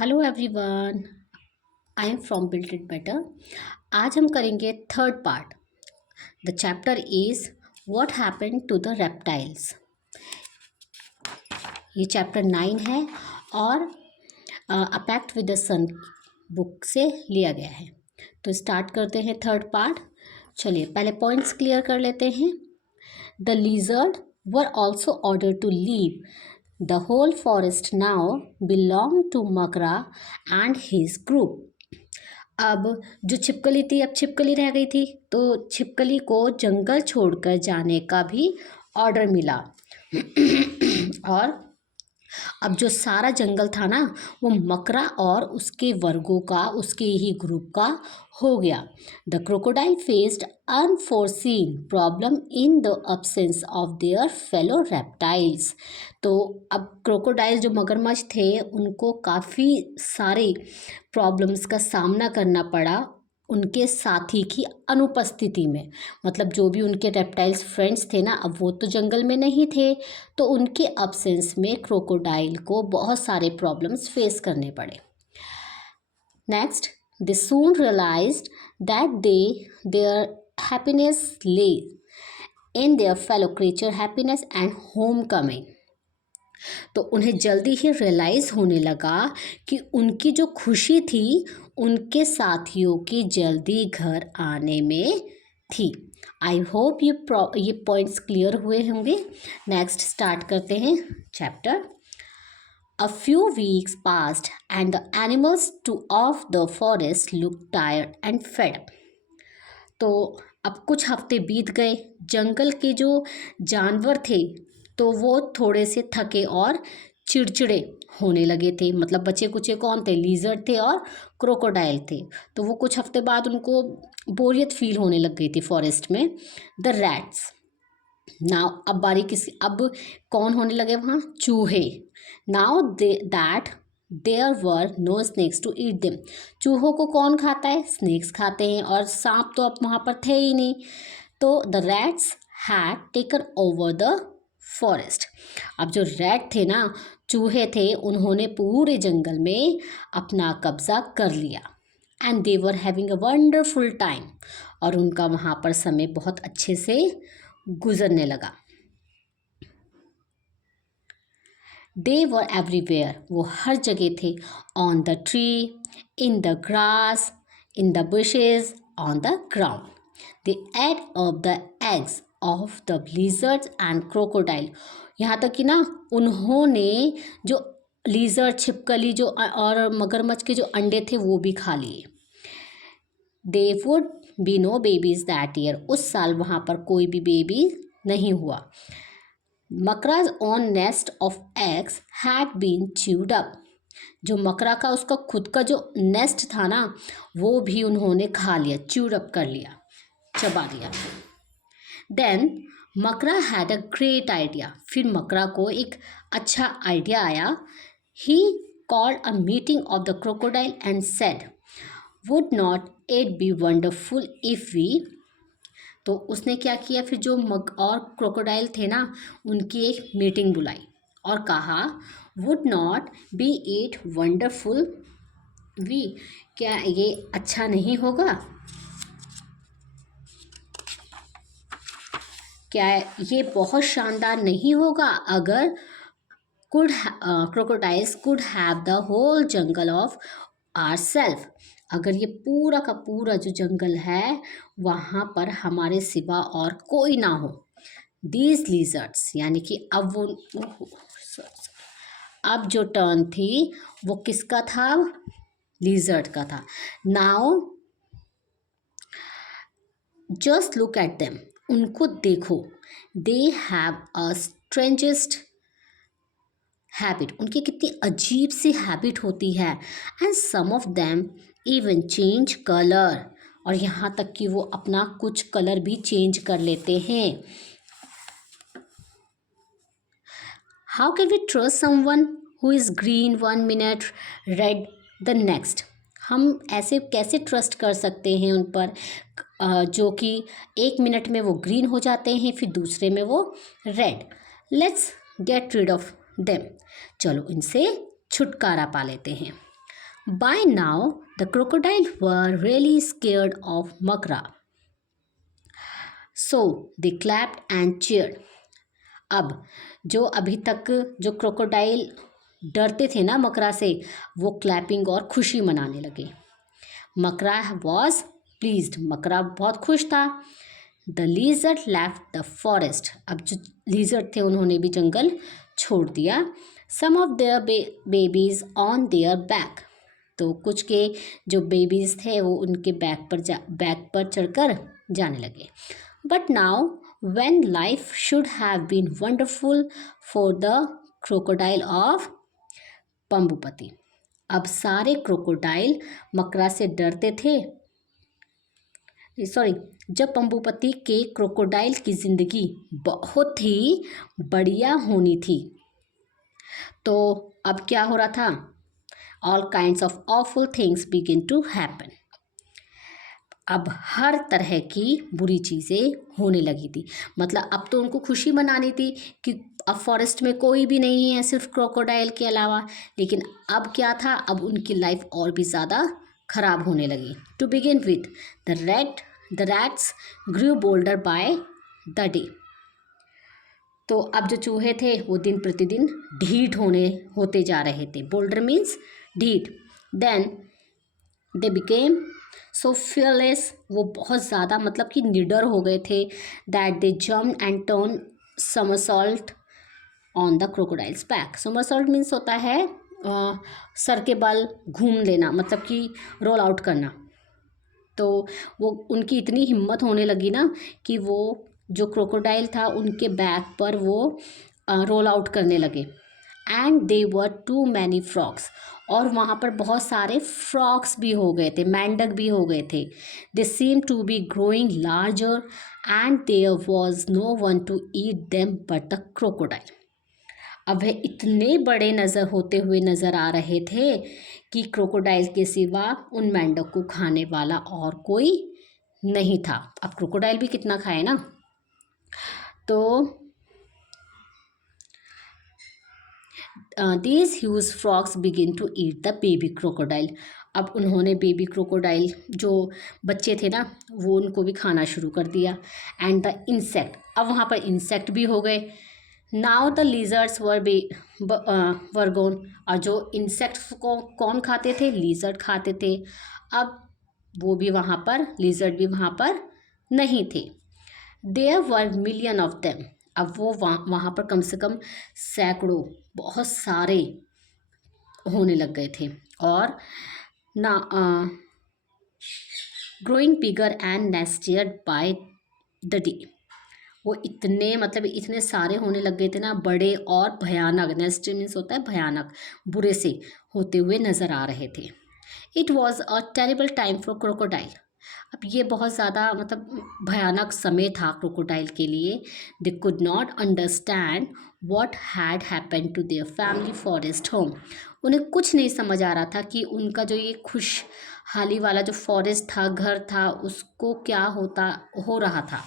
Hello everyone, I am from build it better. आज हम करेंगे third part. The chapter is what happened to the reptiles. ये chapter 9 है और a pact with the sun book से लिया गया है। तो स्टार्ट करते हैं थर्ड पार्ट। चलिए पहले पॉइंट्स क्लियर कर लेते हैं। The lizard were also order to leave the whole forest now belong to Makara and his group. अब जो छिपकली थी, अब छिपकली रह गई थी, तो छिपकली को जंगल छोड़कर जाने का भी ऑर्डर मिला। और अब जो सारा जंगल था ना, वो मकरा और उसके वर्गों का, उसके ही ग्रुप का हो गया। The crocodile faced unforeseen problem in the absence of their fellow reptiles. तो अब क्रोकोडाइल जो मगरमच्छ थे, उनको काफ़ी सारे प्रॉब्लम्स का सामना करना पड़ा उनके साथी की अनुपस्थिति में। मतलब जो भी उनके रेप्टाइल्स फ्रेंड्स थे ना, अब वो तो जंगल में नहीं थे, तो उनके अब्सेंस में क्रोकोडाइल को बहुत सारे प्रॉब्लम्स फेस करने पड़े। Next, they soon realised that their happiness lay in their fellow creature happiness and homecoming. तो उन्हें जल्दी ही रियलाइज़ होने लगा कि उनकी जो खुशी थी उनके साथियों की जल्दी घर आने में थी। आई होप ये पॉइंट्स क्लियर हुए होंगे। नेक्स्ट स्टार्ट करते हैं chapter. A few weeks passed and the animals of the forest looked tired and fed up. तो अब कुछ हफ्ते बीत गए। जंगल के जो जानवर थे तो वो थोड़े से थके और चिड़चिड़े होने लगे थे। मतलब बचे कुचे कौन थे? लीजर्ड थे और क्रोकोडाइल थे। तो वो कुछ हफ्ते बाद उनको बोरियत फील होने लग गई थी फॉरेस्ट में। द रैट्स नाउ, अब बारी किसी, अब कौन होने लगे वहाँ? चूहे। Now that there were no snakes to eat them. चूहों को कौन खाता है? स्नेक्स खाते हैं, और सांप तो अब वहाँ पर थे ही नहीं। तो the rats had taken over the forest. अब जो रैट थे ना, चूहे थे, उन्होंने पूरे जंगल में अपना कब्जा कर लिया। And they were having a wonderful time, और उनका वहाँ पर समय बहुत अच्छे से गुजरने लगा। दे वर एवरीवेयर, वो हर जगह थे। On the tree, in the grass, in the bushes, on the ground. They ate up the eggs of the lizards and crocodile. यहाँ तक कि ना, उन्होंने जो लिजर्ड, छिपकली जो और मगरमच्छ के जो अंडे थे वो भी खा लिए। They would be no babies that year, उस साल वहाँ पर कोई भी बेबी नहीं हुआ। Makara's own nest of eggs had been chewed up. जो मकरा का उसका खुद का जो नेस्ट था ना, वो भी उन्होंने खा लिया, च्यूड अप कर लिया, चबा लिया। देन मकरा हैड अ ग्रेट आइडिया, फिर मकरा को एक अच्छा आइडिया आया। He called a meeting of the crocodile and said, would not it be wonderful if we. तो उसने क्या किया, फिर जो मग और क्रोकोडाइल थे ना, उनकी एक मीटिंग बुलाई और कहा, would not be it wonderful we, क्या ये अच्छा नहीं होगा, क्या ये बहुत शानदार नहीं होगा अगर crocodiles could have the whole jungle of ourselves, अगर ये पूरा का पूरा जो जंगल है वहाँ पर हमारे सिवा और कोई ना हो। These lizards, यानी कि अब जो टर्न थी वो किसका था? लिजर्ड का था। Now just look at them, उनको देखो। They have a strangest habit, उनकी कितनी अजीब सी हैबिट होती है। And some of them even change colour, और यहाँ तक कि वो अपना कुछ कलर भी चेंज कर लेते हैं। How can we trust someone who is green one minute, red the next. हम ऐसे कैसे ट्रस्ट कर सकते हैं उन पर, जो कि एक मिनट में वो ग्रीन हो जाते हैं, फिर दूसरे में वो red. Let's get rid of them, चलो इनसे छुटकारा पा लेते हैं। By now, the crocodile were really scared of Makra. So they clapped and cheered. अब जो अभी तक जो क्रोकोडाइल डरते थे ना मकरा से, वो क्लैपिंग और खुशी मनाने लगे. मकरा वॉज प्लीज्ड, मकरा बहुत खुश था. The lizard left the forest, अब जो लीजर्ड थे उन्होंने भी जंगल छोड़ दिया. Some of their babies on their back, तो कुछ के जो बेबीज थे वो उनके बैक पर चढ़कर जाने लगे. But now when life should have been wonderful for the crocodile of पंबुपति, अब सारे क्रोकोडाइल मकरा से डरते थे. सॉरी, जब पंबुपति के क्रोकोडाइल की जिंदगी बहुत ही बढ़िया होनी थी, तो अब क्या हो रहा था? All kinds of awful things begin to happen. अब हर तरह की बुरी चीज़ें होने लगी थी. मतलब अब तो उनको खुशी मनानी थी कि अब फॉरेस्ट में कोई भी नहीं है सिर्फ क्रोकोडाइल के अलावा. लेकिन अब क्या था? अब उनकी लाइफ और भी ज़्यादा ख़राब होने लगी. To begin with the rats grew bolder by the day. तो अब जो चूहे थे वो दिन प्रतिदिन ढीठ होते जा रहे थे. बोल्डर मीन्स ढीठ. Then they became so fearless, वो बहुत ज़्यादा मतलब कि निडर हो गए थे. That they jump and turn somersault on the crocodile's back. Somersault means होता है सर के बल घूम लेना, मतलब कि रोल आउट करना. तो वो उनकी इतनी हिम्मत होने लगी ना कि वो जो क्रोकोडाइल था उनके बैक पर वो रोल आउट करने लगे. And they were too many frogs, और वहाँ पर बहुत सारे फ्रॉक्स भी हो गए थे, मेंढक भी हो गए थे. They seem to be growing larger and there was no one to eat them but the crocodile. अब वे इतने बड़े होते हुए नज़र आ रहे थे कि क्रोकोडाइल के सिवा उन मेंढक को खाने वाला और कोई नहीं था. अब क्रोकोडाइल भी कितना खाए ना. तो these huge frogs begin to eat the baby crocodile. अब उन्होंने बेबी क्रोकोडाइल जो बच्चे थे ना वो उनको भी खाना शुरू कर दिया. एंड द इंसेक्ट, अब वहाँ पर इंसेक्ट भी हो गए. नाउ द लिजर्ड्स वर गोन, और जो इंसेक्ट्स को कौन खाते थे? लिजर्ड खाते थे. अब वो भी वहाँ पर, लिजर्ड भी वहाँ पर नहीं थे. There were million of them, अब वो वहाँ पर कम से कम सैकड़ों, बहुत सारे होने लग गए थे. और ना growing bigger and nastier by the day, वो इतने सारे होने लग गए थे ना, बड़े और भयानक. नेस्टियर मीन्स होता है भयानक, बुरे से होते हुए नज़र आ रहे थे. It was a terrible time for crocodile. अब ये बहुत ज़्यादा मतलब भयानक समय था क्रोकोडाइल के लिए. They could not understand what had happened to their family forest home. उन्हें कुछ नहीं समझ आ रहा था कि उनका जो ये खुशहाली वाला जो फॉरेस्ट था, घर था, उसको क्या हो रहा था.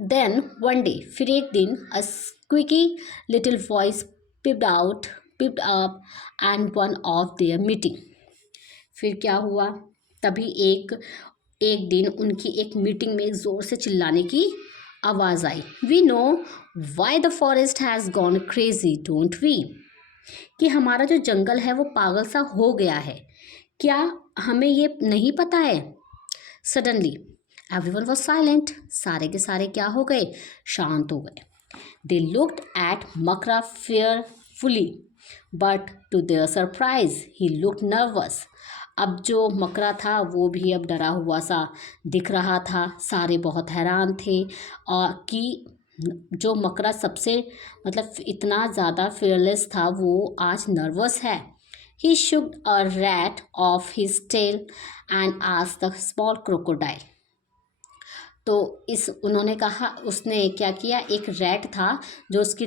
देन वन डे, फिर एक दिन, a squeaky little voice piped up and one of their meeting. फिर क्या हुआ? तभी एक दिन उनकी एक मीटिंग में ज़ोर से चिल्लाने की आवाज़ आई. We know why the forest has gone crazy don't we, कि हमारा जो जंगल है वो पागल सा हो गया है, क्या हमें ये नहीं पता है? सडनली एवरीवन वॉज साइलेंट, सारे के सारे क्या हो गए? शांत हो गए. दे looked at Makara fearfully but to their surprise he looked nervous. अब जो मकरा था वो भी अब डरा हुआ सा दिख रहा था. सारे बहुत हैरान थे और कि जो मकरा सबसे मतलब इतना ज़्यादा फेयरलेस था वो आज नर्वस है. He shook a rat off his tail and asked the small crocodile. तो उन्होंने कहा, उसने क्या किया, एक रैट था जो उसकी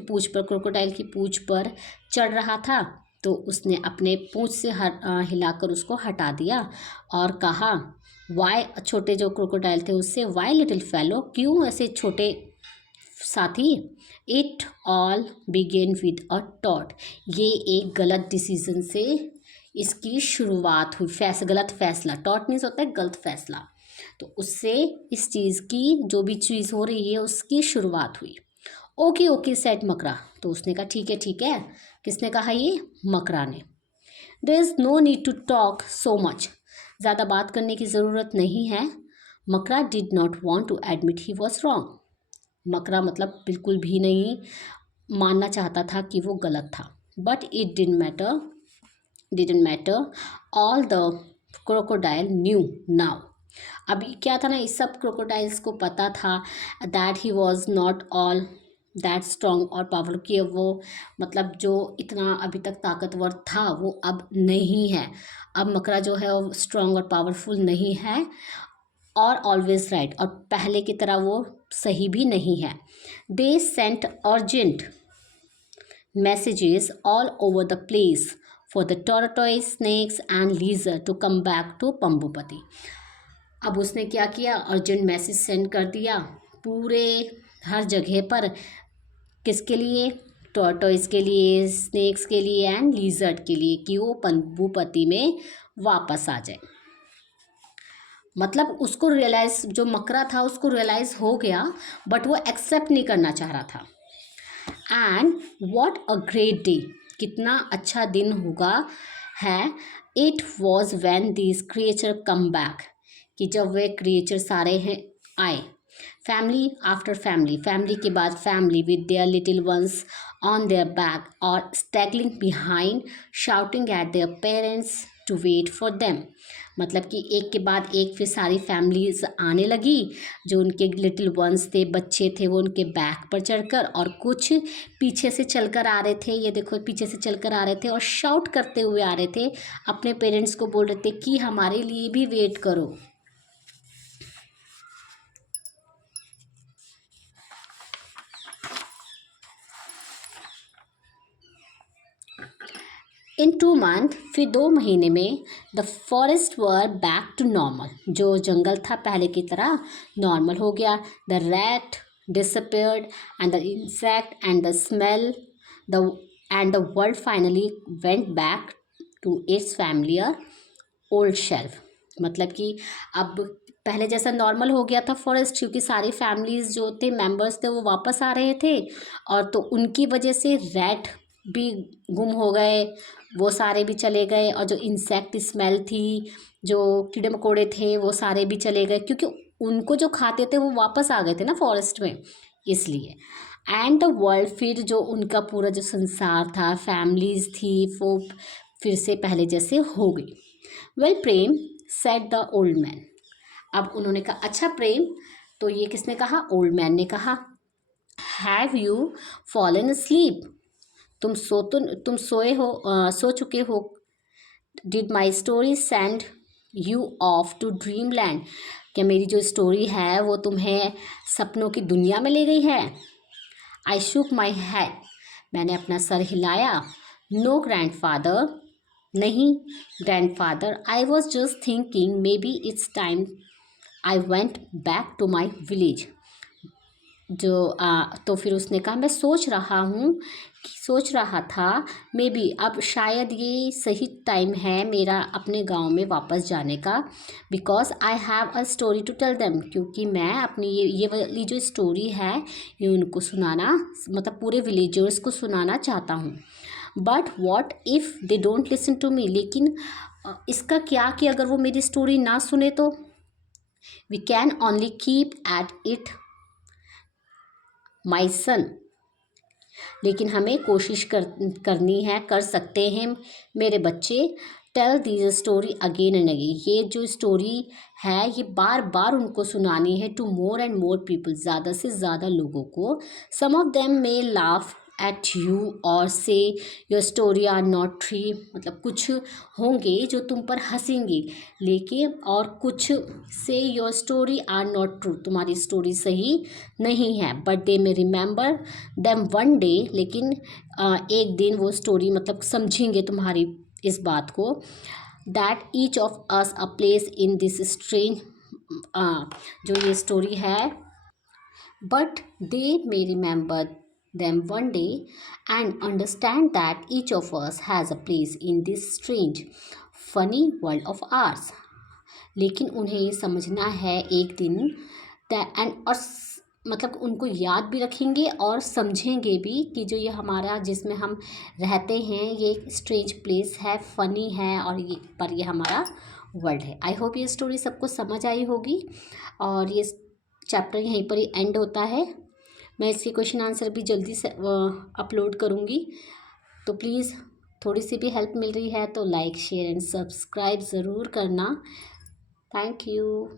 पूँछ पर, क्रोकोडाइल की पूँछ पर चढ़ रहा था, तो उसने अपने पूँछ से हिलाकर उसको हटा दिया और कहा, वाई, छोटे जो क्रोकोडाइल थे उससे, वाई लिटिल फेलो, क्यों ऐसे छोटे साथी, it all began with a thought. ये एक गलत डिसीजन से इसकी शुरुआत हुई। गलत फैसला, टॉट मीन्स होता है गलत फैसला। तो उससे इस चीज़ की, जो भी चीज़ हो रही है उसकी शुरुआत हुई। ओके ओके सेड मकरा। तो उसने कहा ठीक है ठीक है। किसने कहा? ये मकरा ने। There is no need to talk so much. ज़्यादा बात करने की ज़रूरत नहीं है। Makara did not want to admit he was wrong. Makara मतलब बिल्कुल भी नहीं मानना चाहता था कि वो गलत था। But it didn't matter all the crocodile new now. अभी क्या था ना, इस सब क्रोकोडाइल्स को पता था that he was not all that strong और पावरफुल, कि वो मतलब जो इतना अभी तक ताकतवर था वो अब नहीं है। अब मकरा जो है वो स्ट्रॉन्ग और पावरफुल नहीं है और ऑलवेज राइट, और पहले की तरह वो सही भी नहीं है। They sent urgent messages all over the place for the tortoise, snakes and lizard to come back to Pambupati. अब उसने क्या किया? अर्जेंट मैसेज सेंड कर दिया पूरे हर जगह पर। किसके लिए? टॉर्टोइस के लिए, स्नेक्स के लिए एंड लीजर्ड के लिए, कि वो पंबुपति में वापस आ जाए। मतलब उसको रियलाइज, जो मकरा था उसको रियलाइज हो गया, बट वो एक्सेप्ट नहीं करना चाह रहा था। And what a great day, कितना अच्छा दिन होगा है। It was when this creature come back, कि जब वे क्रिएचर सारे हैं आए। फैमिली आफ्टर फैमिली, फैमिली के बाद family with their little ones on their back और straggling behind shouting at their parents to wait for them. मतलब कि एक के बाद एक फिर सारी फैमिलीज आने लगी। जो उनके लिटिल वंस थे, बच्चे थे, वो उनके बैक पर चढ़कर, और कुछ पीछे से चलकर आ रहे थे। ये देखो पीछे से चलकर आ रहे थे और शाउट करते हुए आ रहे थे, अपने पेरेंट्स को बोल रहे थे कि हमारे लिए भी वेट करो। इन 2 मंथ, फिर 2 महीने में the forest were back to normal, जो जंगल था पहले की तरह नॉर्मल हो गया। The rat disappeared and the insect and the smell the and the world finally went back to its familiar old self. मतलब कि अब पहले जैसा नॉर्मल हो गया था फॉरेस्ट, क्योंकि सारी फैमिलीज जो थे, मेंबर्स थे, वो वापस आ रहे थे। और तो उनकी वजह से रैट भी गुम हो गए, वो सारे भी चले गए। और जो इंसेक्ट स्मेल थी, जो कीड़े मकोड़े थे, वो सारे भी चले गए, क्योंकि उनको जो खाते थे वो वापस आ गए थे ना फॉरेस्ट में, इसलिए। एंड द वर्ल्ड, फिर जो उनका पूरा जो संसार था, फैमिलीज थी, वो फिर से पहले जैसे हो गई। Well Prem, said the old man. अब उन्होंने कहा अच्छा प्रेम, तो ये किसने कहा? ओल्ड मैन ने कहा। हैव यू फॉलन स्लीप, तुम सोए हो, सो चुके हो। Did my story send you off to dreamland, क्या मेरी जो स्टोरी है वो तुम्हें सपनों की दुनिया में ले गई है? आई शुक माई हेड, मैंने अपना सर हिलाया। नो ग्रैंडफादर, नहीं grandfather, I was just thinking maybe it's time I went back to my village. तो फिर उसने कहा मैं सोच रहा था मे बी अब शायद ये सही टाइम है मेरा अपने गांव में वापस जाने का। Because I have a story to tell them, क्योंकि मैं अपनी ये वाली जो स्टोरी है ये उनको सुनाना, मतलब पूरे विलेजर्स को सुनाना चाहता हूँ। But what if they don't listen to me, लेकिन इसका क्या कि अगर वो मेरी स्टोरी ना सुने तो? We can only keep at it my son, लेकिन हमें कोशिश करनी है, कर सकते हैं मेरे बच्चे। Tell these story again and again, ये जो स्टोरी है ये बार बार उनको सुनानी है। To more and more people, ज़्यादा से ज़्यादा लोगों को। Some of them may laugh at you और say your story are not true, मतलब कुछ होंगे जो तुम पर हंसेंगे, लेकिन और कुछ से your story are not true, तुम्हारी स्टोरी सही नहीं है। But they may remember them one day, लेकिन एक दिन वो स्टोरी मतलब समझेंगे तुम्हारी इस बात को। That each of us a place in this strange, जो ये स्टोरी है। But they may remember them one day and understand that each of us has a place in this strange, funny world of ours. लेकिन उन्हें ये समझना है एक दिन एंड और मतलब उनको याद भी रखेंगे और समझेंगे भी कि जो ये हमारा जिसमें हम रहते हैं ये एक स्ट्रेंज प्लेस है, फ़नी है और ये हमारा वर्ल्ड है। आई होप ये स्टोरी सबको समझ आई होगी और ये चैप्टर यहीं पर ही एंड होता है। मैं इसकी क्वेश्चन आंसर भी जल्दी से अपलोड करूँगी, तो प्लीज़ थोड़ी सी भी हेल्प मिल रही है तो लाइक शेयर एंड सब्सक्राइब ज़रूर करना। Thank you.